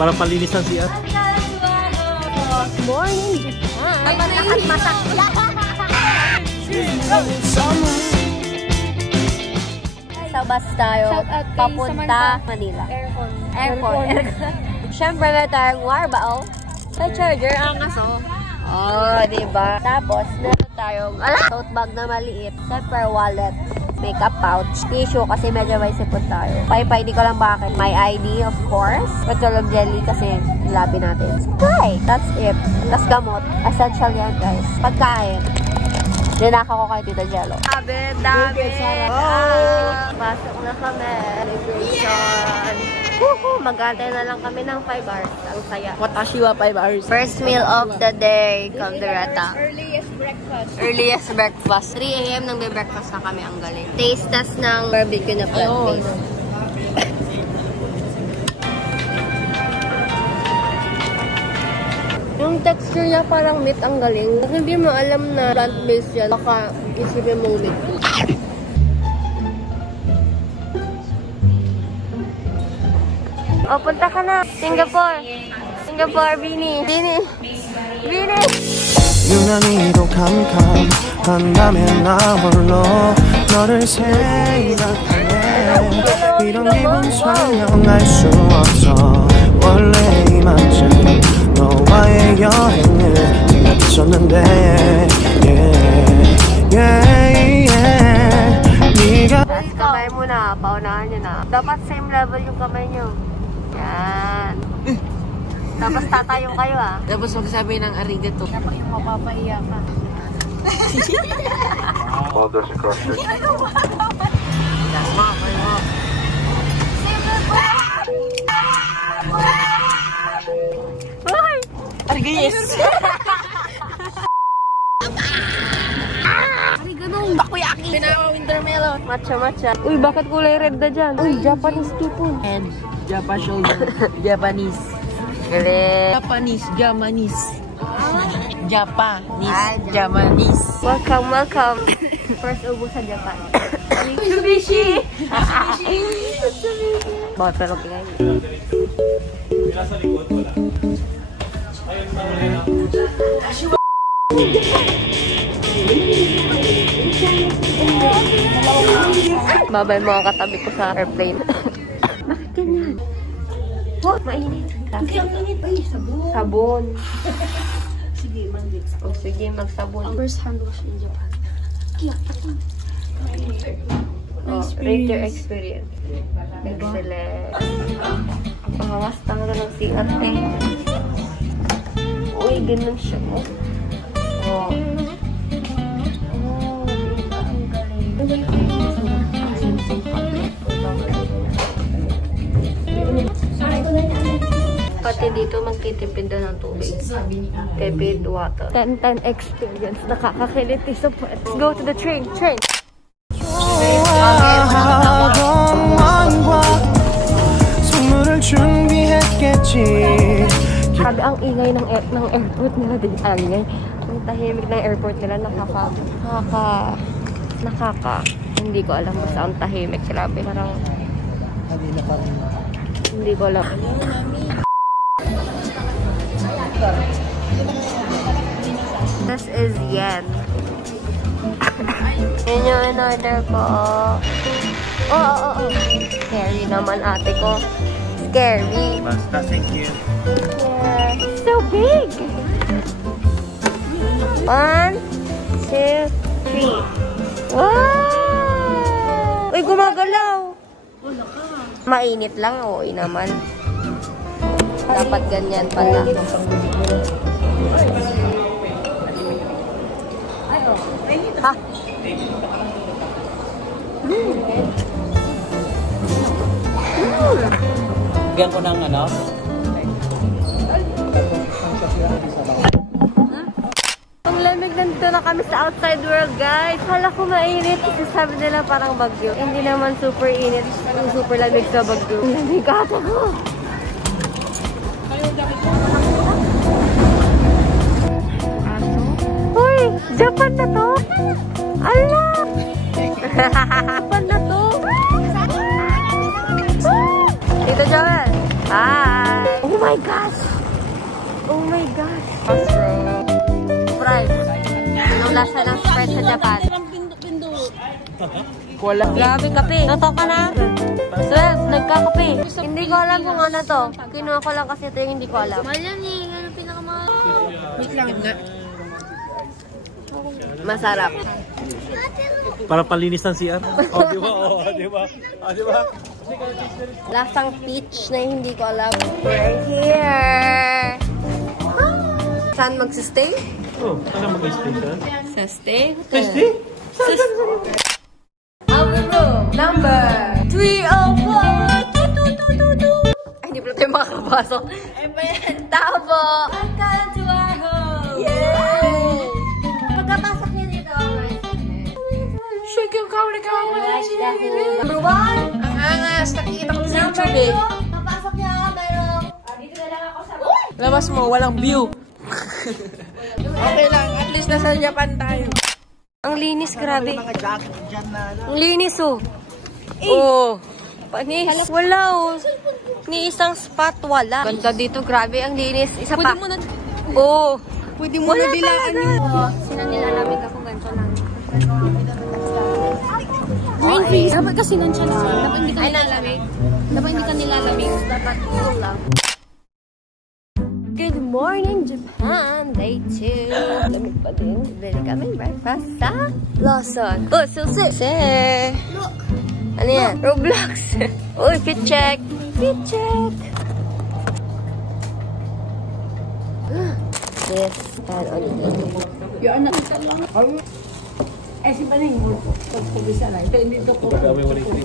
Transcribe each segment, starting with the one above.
Para palinis ang siya. Good morning, Japan. Dapat masakla. Sa bus tayo, papunta Manila. Airport. Siyempre, may tayong warbao. Sa charger, ang aso. Oh, diba? Tapos, meron tayong tote bag na maliit. Siyempre, wallet. Makeup pouch. Tissue kasi medyo may sipon tayo. Paypay, di ko lang bakit. My ID, of course. Patulog jelly kasi labi natin. Right, that's it. Tas gamot. Essential yan, guys. Pagkain. Dinaka ko kay Tita Jello. Dami. Pasok na kami. Celebration. Mag-antay na lang kami ng 5 hours. Ang saya. Watashi wa 5 hours. First meal of the day, Caldereta. Earliest breakfast. 3 AM nang may breakfast na kami. Ang galing. Taste test ng barbecue na plant-based. Yung texture niya parang meat, ang galing. Kung hindi mo alam na plant-based yan, baka isipin mong meat. O, punta ka na. Singapore. Bini. 유난히도 캄캄한다면 나 홀로 너를 생각하네 이런 기분 설명할 수 없어 원래 이만큼 너와의 여행을 생각했었는데 네가 Taas kamay mo na. Paunahan nyo na. Dapat same level yung kamay nyo. Yan. Tapos tatayong kayo ah. Tapos magsabi ng arigato. Dapat yung mapapaiya ka. Boulders across the Arigayes! Ariganong takoyaki. Pinawa winter melon. Matcha. Uy, bakit kulay red na dyan? Uy, Japanese people. And Japa shoulder. Japanese. Galing. Japanese. Welcome. First ubo sa Japan. Mitsubishi! Bakit pero kaya babay mga katabi ko sa airplane. Bakit ganyan? Oh, mainit. Ang mainit pa yung sabon. Sige, magsabon. First hand wash in Japan. Rate your experience. Excellent. Ang pangawas talaga ng CR. Uy, ganun siya. Oh. Pati dito magtitipid na ng tubig. Tepid water. 10-10 experience. Nakakakiliti sa puwet. Let's go to the train. Sabi ang ingay ng airport nila din. Ang tahimik ng airport nila. Hindi ko alam basta ang tahimik. Grabe. Parang hindi ko alam. This is yen. Yun yung in-order ko. Oh. Scary naman ate ko. Scary. Basta, thank you. Yeah. So big! 1, 2, 3. Wow! Uy, gumagalaw! Mainit lang, oy naman. Dapat ganyan pala. Ha? Bigyan ko ng ano? Ang lamig, nandito na kami sa outside world, guys. Kala ko mainit. Sabi nila parang bagyo. Hindi naman super init. Super lamig sa bagyo. Ang lamig ata ko. Uy! Japan na to? Ala! Japan na to? Tito Joel! Hi! Oh my Wala. Grabe kape. Toto ka na? Sir, nagkakape. Hindi ko alam kung ano to. Kinuha ko lang kasi ito yung hindi ko alam. Mahal yan eh. Ano pinakamahal? Wait lang nga. Masarap. Para palinis ng CR. Oh, di ba? Oh, di ba? Oh, di ba? Lasang peach na hindi ko alam. We're here! Saan magsistay? Oh, saan mag-stay ka? Sa stay? Stay? Our room number 304. Ay, hindi pala tayo makakapasok. Ay ba yan? Tao po! Welcome to our home! Yay! Pagkapasok niya dito, shake your camera Number 1. Ang angas. Nakikita ko sa Number YouTube eh. 2. Papasok niya, mayroong. Dito na lang ako sa... Labas mo, walang view. Okay lang, at least nasa Japan tayo. Ang linis, grabe. Ang linis, oh. Oh. Panis. Wala, oh. Ni isang spot, wala. Ganda dito, grabe. Ang linis. Isa pa. Pwede mo na, Oh. pwede mo na dilaan yun. Sinanilalamig ako, ganito lang. Green face. Dapat kasi nandiyan lang. Dapat hindi ka nilalamig. Dapat hindi ka nilalamig. Dapat cool lang. Good morning, Japan! Day 2. Lamig pa din. Bili kami breakfast sa Lawson. Oh, susi! Look. Ano yan? Roblox. Uy, fit check. Fit check. Yes. And onigiri. Yung anak ito lang. Eh, si Panay mo. Pagpabisa lang. Ito, hindi ito ko. Onigiri.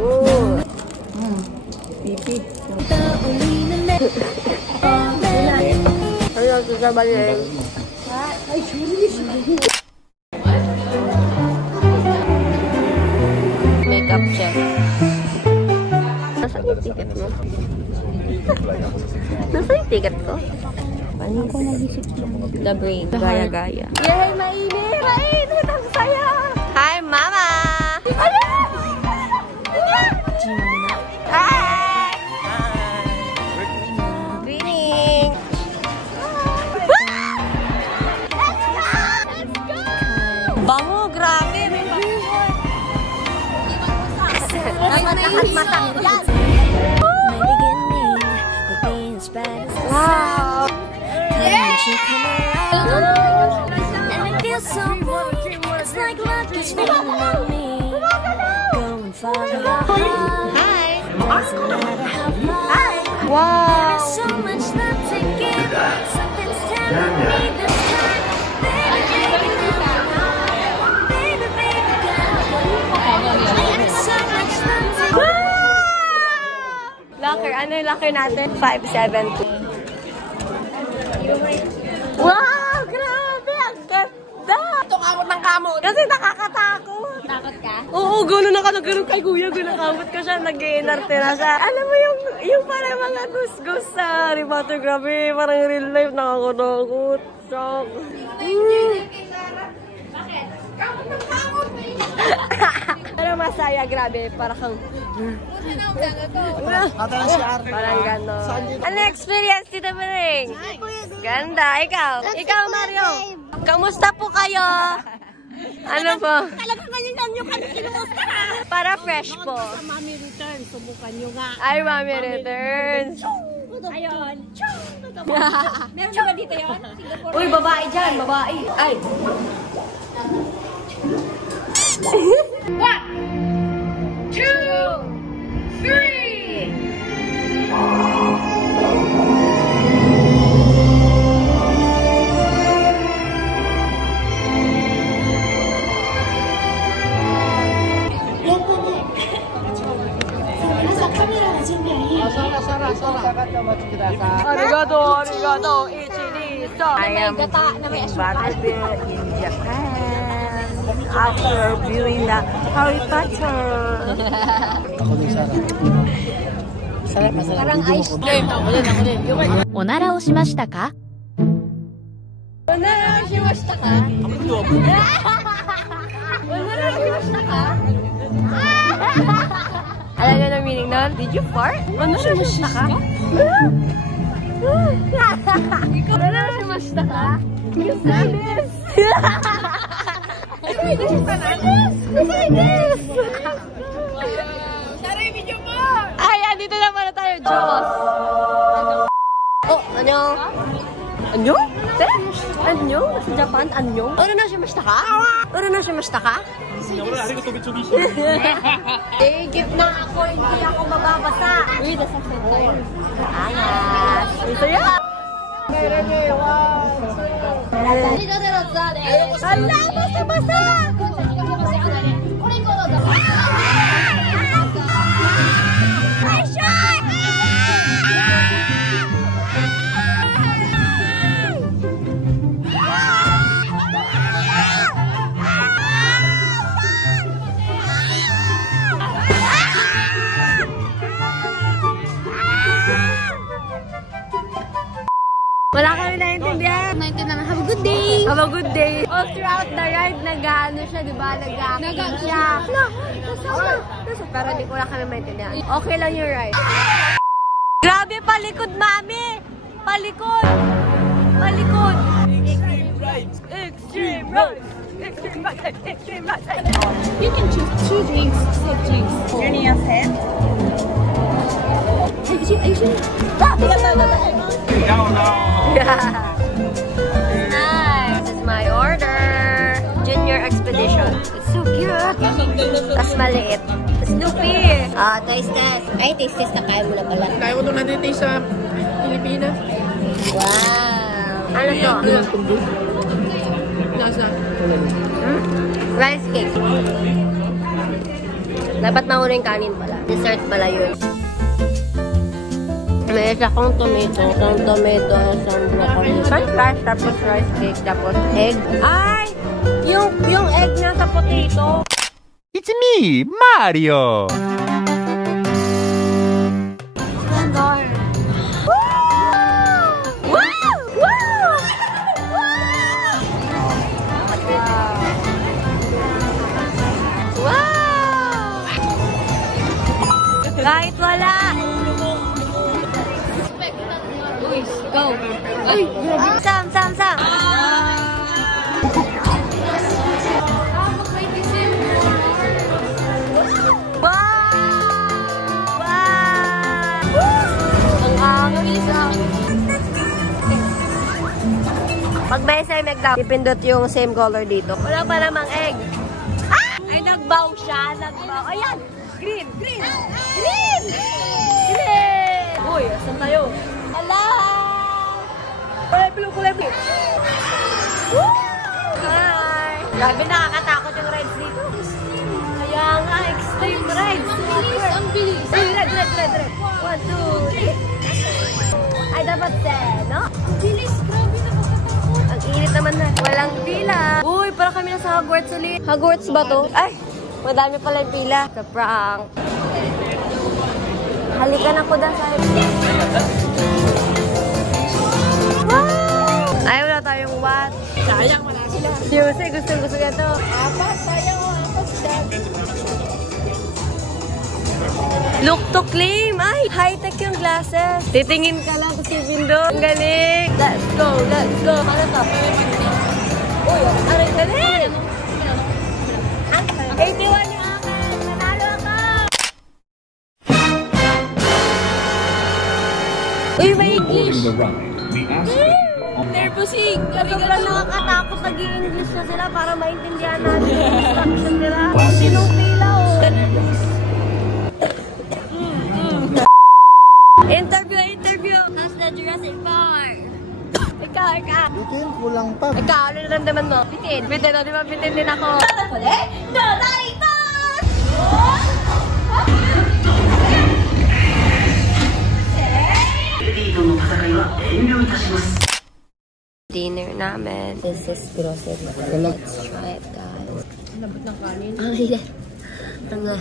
Oh. Pipi. Ano yung sasabalin? Ay, sulis. Makeup check. Nasaan yung ticket mo? Nasaan yung ticket ko? Paano ko nag-isip lang? The brain. Gaya-gaya. Yay! Mainit! Mainit! Ang saya! Hi, Mama! Hi! Greeting! Bango! Grabe! May bango! Masak-masak! Wow! Yes! And it feels so good. It's like luck is falling on me. Going far behind. Hi! Hi! Wow! There's so much love to give. Something's telling me this time. Baby, baby, baby, baby, there's so much love to give. Locker. Ano yung locker natin? 572. Wow! Grabe! Ang ganda! Ito kamot ng kamot. Kasi nakakatakot. Takot ka? Oo, gano'n na ka. Nagano'n kay kuya. Ginakamot ka siya. Nag-iinarte na siya. Alam mo yung parang mga gus-gus sa Harry Potter. Grabe. Parang real life. Nakakatakot. Shock. Bakit? Kamot ng kamot! Pero masaya. Grabe. Parang kang... Parang gano'n. Ano experience dito ba rin? Ganda. Ikaw, Mario. Kamusta po kayo? Ano po? Talaga kanina nyo kami kinusta ka! Para fresh po. Sa Mami Return, subukan nyo nga. Ay, Mami Returns. Ayun. Meron ba dito yun? Uy, babae dyan. Babae. Ay. 1, 2, 3! Arigato, ichiriso. I am Butterbeer in Japan after viewing the Harry Potter. Parang ice cream. Ako din. おならをしましたか? Onarashimashita ka? Onarashimashita ka? Alam niyo na meaning nun? Did you fart? Onarashimashita ka? Onarashimashita ka? Ayan, dito na pala tayo, Diyos. Oh, annyeong. Annyeong? Annyeong? Nasa Japan? Annyeong? Oronashimashita ka? Oronashimashita ka? Eh, gift na ako. Hindi ako mababasa. Uy, nasa friend tayo. Angas. Ito yan. Hala, basa-basa! Wala kami naintindihan. Naintindihan. Have a good day. Have a good day. All throughout the ride, nag-ano siya, di ba? Nag-acting siya. Pero di ko lang kami maintindihan. Okay lang yung ride. Grabe, palikod, mami! Palikod! Palikod! Extreme rides! Extreme rides! Extreme rides! Extreme rides! You can choose 2 drinks, soft drinks. Journey ahead. Ayusin. Nice! This is my order. Junior Expedition. It's so cute. Tas maliit. Snoopy. Taste test. Ay, taste test na kaya mo na pala. Kaya ko ito natin sa Pilipinas. Wow. Ano to? Nasa? Rice cake. Dapat mauna yung kanin pala. Dessert pala yun. May isa kong tomato. Isang tomato, isang broccoli. French fries, tapos rice cake, tapos egg. Ay! Yung egg nasa potato. It's me, Mario! Kahit wala. Go. Sam. Pag may SMX daw, ipindot yung same color dito. Wala pa namang egg. Ah! Ay, nagbaw siya. Ayan! Green! Uy, asan tayo? Hello! Kulay blue. Woo! Hi! Grabe, nakakatakot yung rides dito. Kaya nga, extreme rides. Ang bilis. Red. 1, 2, 3. Ay, dapat 10, no? Ang bilis. Grabe, nakakatakot. Ang init naman na. Walang pila. Uy, parang kami nasa Hogwarts ulit. Hogwarts ba to? Ay, madami pala yung pila. Sa prank. Halika na ko da sa wow! Ay, wala tayong watch. Sayang, wala sila. Yuse, gusto niya to. Apat, sayang, apat sila. Look to claim. Ay, high-tech yung glasses. Titingin ka lang si Bindo. Ang galing. Let's go. Ano to? Uy, ano yung galing? 81 yung akin. Nanalo ako. Uy, may English. Nervosing. Sobrang nakakatakot nag-i-English na sila para maintindihan natin yung instruction nila. Sinong pila o? Interview. How's the Jurassic Park? Ikaw. Bitin, kulang pa. Ikaw, ano naramdaman mo? Bitin. Bitin, o di ba bitin din ako? Dinner namin. This is grocery. Let's try it, guys. Ang hilat. Tanga.